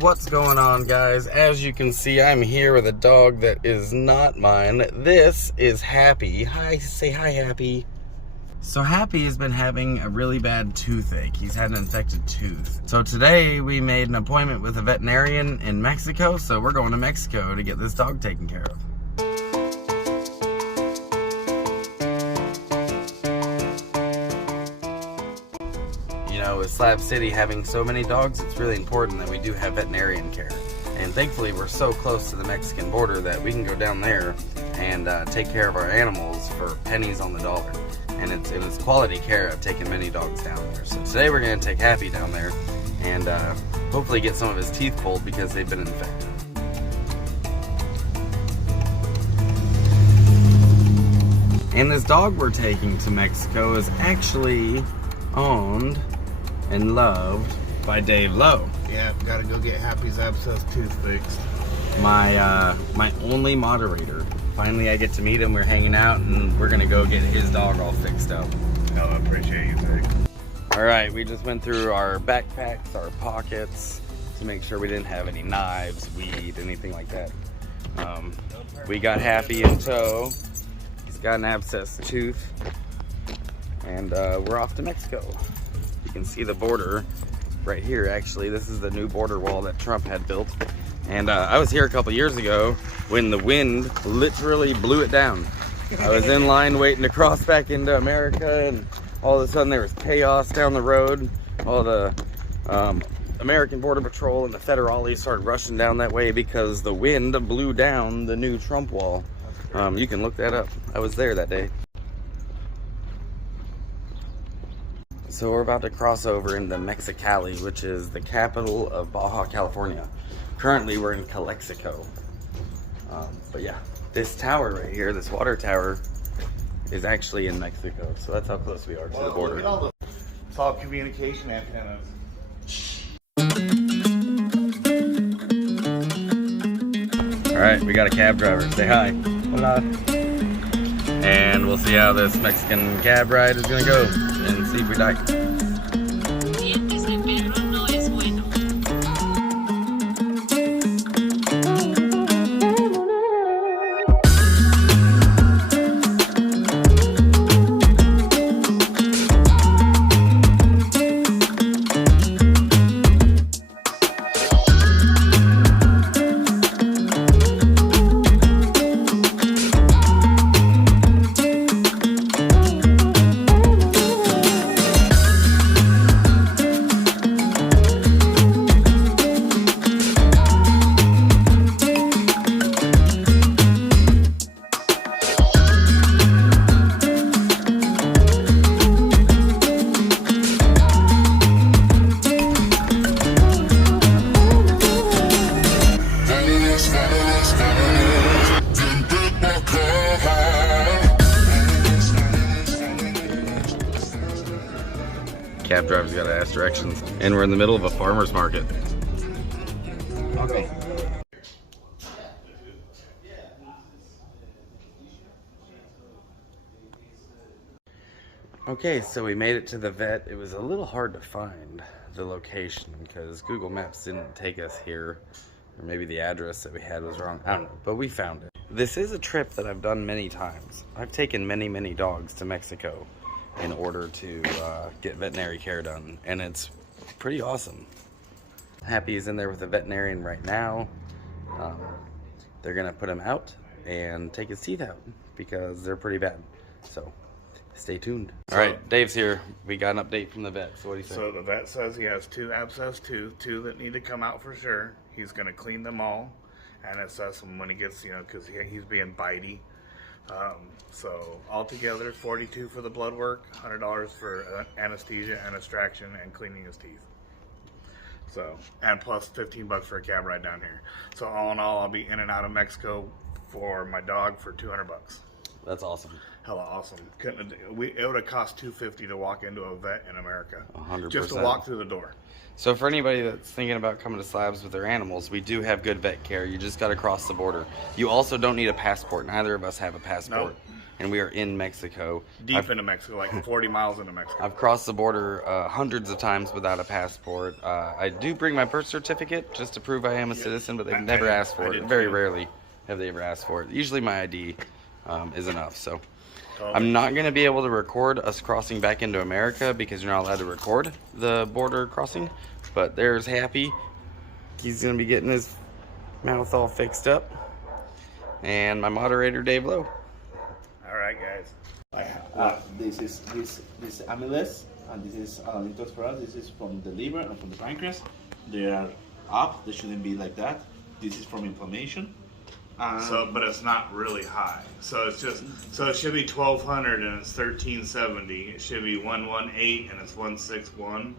What's going on, guys? As you can see, I'm here with a dog that is not mine. This is Happy. Hi, say hi, Happy. So Happy has been having a really bad toothache. He's had an infected tooth. So today we made an appointment with a veterinarian in Mexico. So we're going to Mexico to get this dog taken care of. You know, with Slab City having so many dogs, it's really important that we do have veterinarian care. And thankfully, we're so close to the Mexican border that we can go down there and take care of our animals for pennies on the dollar. And it's quality care. I've taken many dogs down there. So today we're going to take Happy down there and hopefully get some of his teeth pulled because they've been infected. And this dog we're taking to Mexico is actually owned and loved by Dave Lowe. Yeah, gotta go get Happy's abscess tooth fixed. My only moderator. Finally, I get to meet him. We're hanging out, and we're gonna go get his dog all fixed up. Oh, I appreciate you, Vic. All right, we just went through our backpacks, our pockets, to make sure we didn't have any knives, weed, anything like that. We got Happy in tow. He's got an abscess tooth, and we're off to Mexico. You can see the border right here. Actually, this is the new border wall that Trump had built. And I was here a couple years ago when the wind literally blew it down. I was in line waiting to cross back into America, and all of a sudden there was chaos down the road. All the American Border Patrol and the federales started rushing down that way because the wind blew down the new Trump wall. You can look that up. I was there that day. So we're about to cross over into Mexicali, which is the capital of Baja California. Currently we're in Calexico. But yeah, this tower right here, this water tower, is actually in Mexico. So that's how close we are to the border. It's all communication antennas. All right, we got a cab driver. Say hi. Hola. And we'll see how this Mexican cab ride is gonna go and see if we die. Cab driver's got to ask directions. And we're in the middle of a farmer's market. Okay. Okay, so we made it to the vet. It was a little hard to find the location because Google Maps didn't take us here. Or maybe the address that we had was wrong. I don't know, but we found it. This is a trip that I've done many times. I've taken many, many dogs to Mexico in order to get veterinary care done, and it's pretty awesome. Happy is in there with a veterinarian right now. They're gonna put him out and take his teeth out because they're pretty bad. So stay tuned. All right, Dave's here. We got an update from the vet. So what do you think? So the vet says he has 2 abscess tooth, 2 that need to come out for sure. He's gonna clean them all and assess them when he gets, you know, because he's being bitey. So altogether, $42 for the blood work, $100 for anesthesia and extraction and cleaning his teeth. So, and plus $15 for a cab ride down here. So all in all, I'll be in and out of Mexico for my dog for $200. That's awesome. Hella awesome. It would have cost $250 to walk into a vet in America. 100%. Just to walk through the door. So for anybody that's thinking about coming to Slabs with their animals, we do have good vet care. You just got to cross the border. You also don't need a passport. Neither of us have a passport. Nope. and we are in Mexico. Deep into Mexico, like 40 miles into Mexico. I've crossed the border hundreds of times without a passport. I do bring my birth certificate just to prove I am a citizen, but they've never asked for it. Very rarely have they ever asked for it. Usually my ID is enough. So I'm not going to be able to record us crossing back into America because you're not allowed to record the border crossing. But there's Happy. He's going to be getting his mouth all fixed up. And my moderator, Dave Lowe. All right, guys. This is amylase, and this is lactose for us. This is from the liver and from the pancreas. They are up. They shouldn't be like that. This is from inflammation. But it's not really high. So it's just it should be 1200 and it's 1370. It should be 118 and it's 161.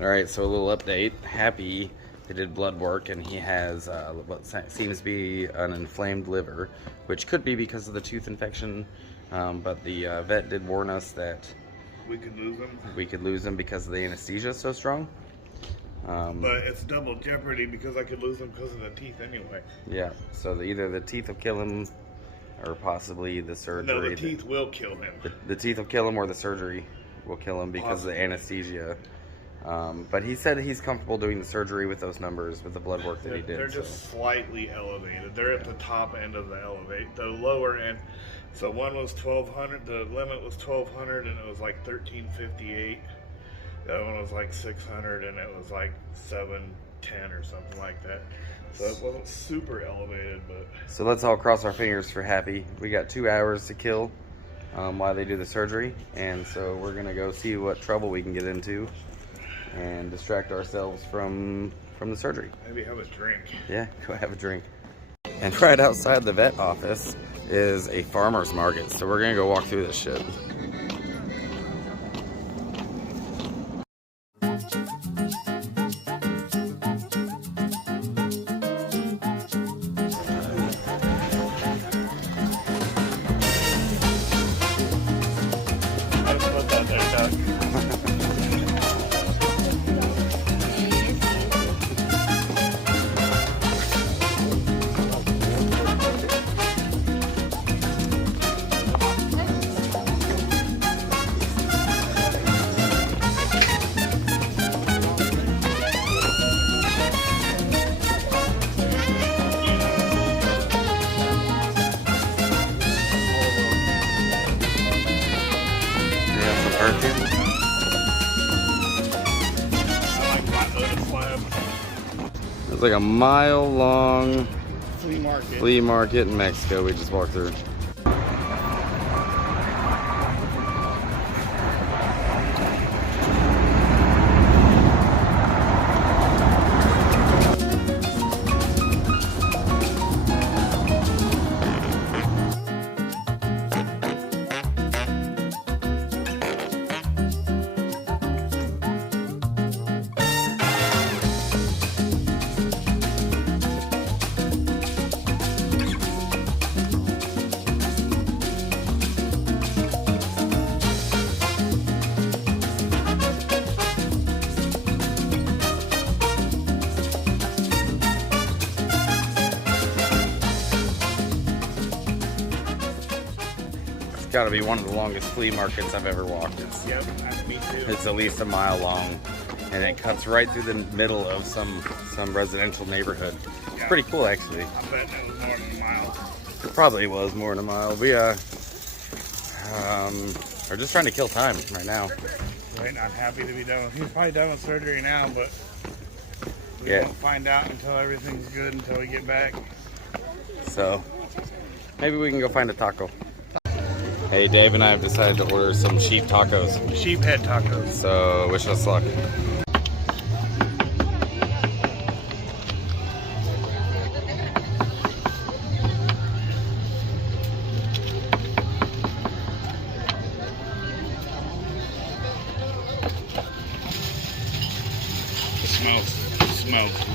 All right, so a little update. Happy, they did blood work, and he has what seems to be an inflamed liver, which could be because of the tooth infection. But the vet did warn us that we could lose him. We could lose him because the anesthesia is so strong. But it's double jeopardy because I could lose him because of the teeth anyway. Yeah, so either the teeth will kill him, or possibly the surgery. No, the teeth will kill him. The teeth will kill him, or the surgery will kill him because of the anesthesia. But he said he's comfortable doing the surgery with those numbers, with the blood work that he did. They're just slightly elevated. They're at the top end of the elevate. The lower end. So one was 1200. The limit was 1200, and it was like 1358. The other one was like 600, and it was like 710 or something like that. So it wasn't super elevated, but. So let's all cross our fingers for Happy. We got 2 hours to kill while they do the surgery, and so we're gonna go see what trouble we can get into and distract ourselves from the surgery. Maybe have a drink. Yeah, go have a drink. And right outside the vet office is a farmer's market, so we're gonna go walk through this shit. It's like a mile-long flea market in Mexico we just walked through. It's got to be one of the longest flea markets I've ever walked. Yep, me too. It's at least a mile long, and it cuts right through the middle of some residential neighborhood. It's pretty cool, actually. I bet it was more than a mile. It probably was more than a mile. We are just trying to kill time right now. Right, I'm happy to be done with. He's probably done with surgery now, but we won't find out until everything's good until we get back. So maybe we can go find a taco. Hey, Dave and I have decided to order some sheep tacos. Sheep head tacos. So wish us luck.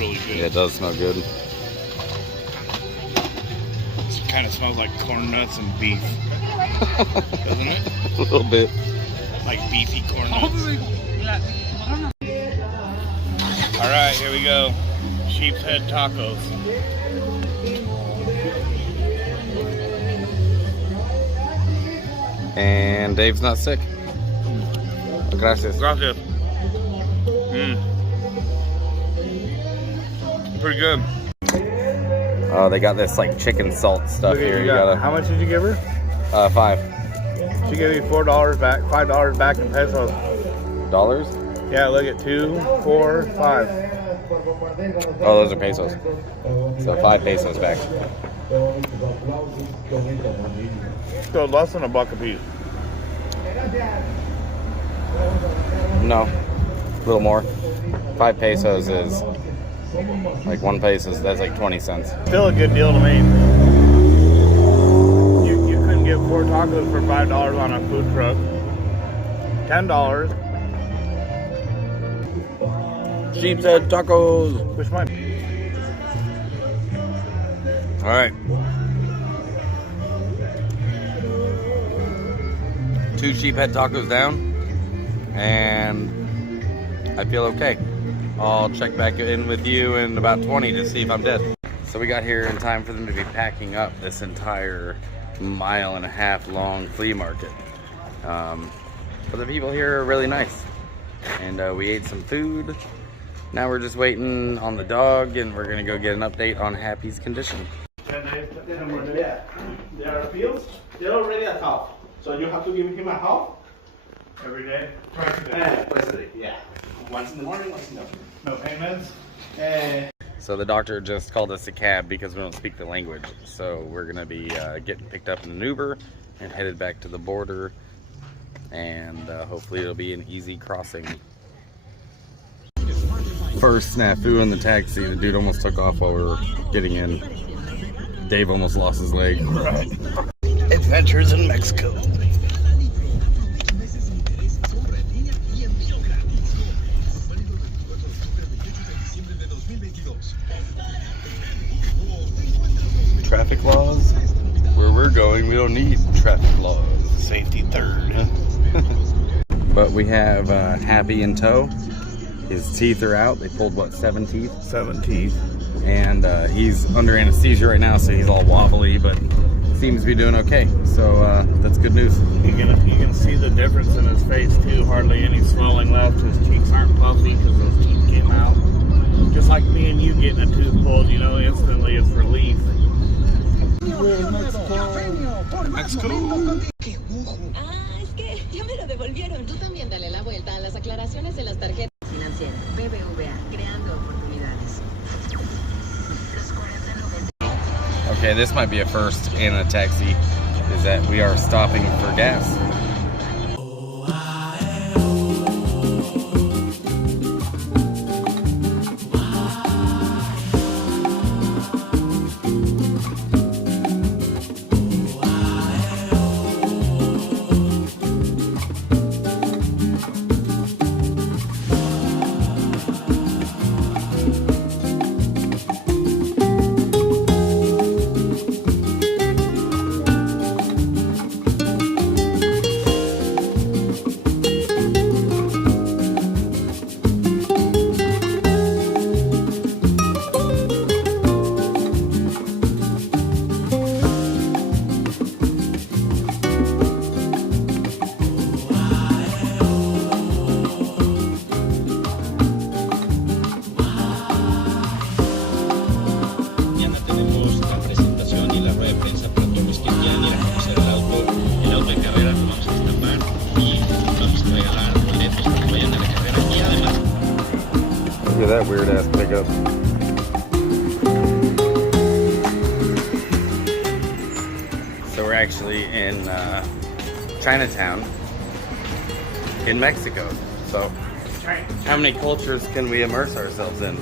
really good. Yeah, it does smell good. It kind of smells like corn nuts and beef. Doesn't it? A little bit. Like beefy corn nuts. Alright, here we go. Sheep's head tacos. And Dave's not sick. Gracias. Gracias. Pretty good. Oh, they got this like chicken salt stuff here. You gotta. How much did you give her? 5 She gave me $4 back, $5 back in pesos. dollars. Yeah, look at 2, 4, 5. Oh, those are pesos. So 5 pesos back. So less than $1 a piece. No, a little more. 5 pesos is like 1 peso. That's like 20 cents. Still a good deal to me. You couldn't get 4 tacos for $5 on a food truck. $10. Sheep's head tacos. Which one? All right. 2 sheep head tacos down, and I feel okay. I'll check back in with you in about 20 to see if I'm dead. So we got here in time for them to be packing up this entire 1.5 mile long flea market. But the people here are really nice, and we ate some food. Now we're just waiting on the dog, and we're gonna go get an update on Happy's condition. 10 days. Yeah. There are pills. They're already at half. So you have to give him a half. Every day? Twice a day. Twice a day. Yeah. Once in the morning, once in the afternoon. No pain meds? So the doctor just called us a cab because we don't speak the language. So we're gonna be getting picked up in an Uber and headed back to the border, and hopefully it'll be an easy crossing. First snafu in the taxi, the dude almost took off while we were getting in. Dave almost lost his leg. Right. Adventures in Mexico. Traffic laws? Where we're going, we don't need traffic laws. Safety third. But we have Happy in tow. His teeth are out. They pulled, what, 7 teeth? 7 teeth. And he's under anesthesia right now, so he's all wobbly, but seems to be doing okay. So that's good news. You can see the difference in his face too. Hardly any swelling left. His cheeks aren't puffy because those teeth came out. Just like me and you getting a tooth pulled, you know, instantly it's relief. Mexico. Ah, es que ya me lo devolvieron. Tú también dale la vuelta a las aclaraciones de las tarjetas financieras. BBVA, creando oportunidades. Okay, this might be a first in a taxi, is that we are stopping for gas. Look at that weird ass pickup. So we're actually in Chinatown in Mexico. So how many cultures can we immerse ourselves in?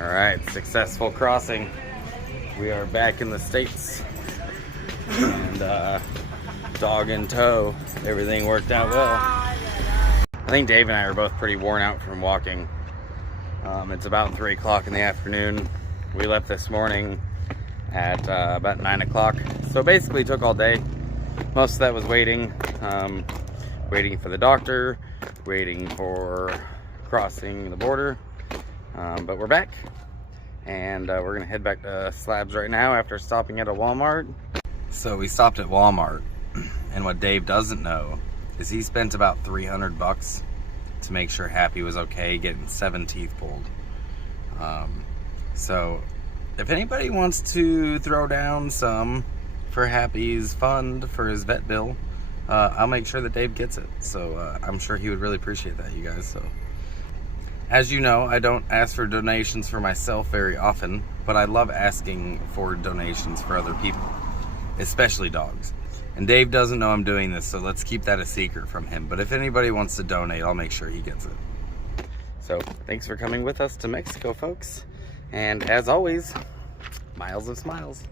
All right, successful crossing. We are back in the States, and dog in tow. Everything worked out well. I think Dave and I are both pretty worn out from walking. It's about 3 o'clock in the afternoon. We left this morning at about 9 o'clock. So basically took all day. Most of that was waiting. Waiting for the doctor, waiting for crossing the border. But we're back. And we're gonna head back to Slabs right now after stopping at a Walmart. So we stopped at Walmart, and what Dave doesn't know is he spent about 300 bucks to make sure Happy was okay getting 7 teeth pulled. So if anybody wants to throw down some for Happy's fund for his vet bill, I'll make sure that Dave gets it. So I'm sure he would really appreciate that, you guys. So as you know, I don't ask for donations for myself very often, but I love asking for donations for other people, especially dogs. And Dave doesn't know I'm doing this, so let's keep that a secret from him. But if anybody wants to donate, I'll make sure he gets it. So thanks for coming with us to Mexico, folks. And as always, miles of smiles.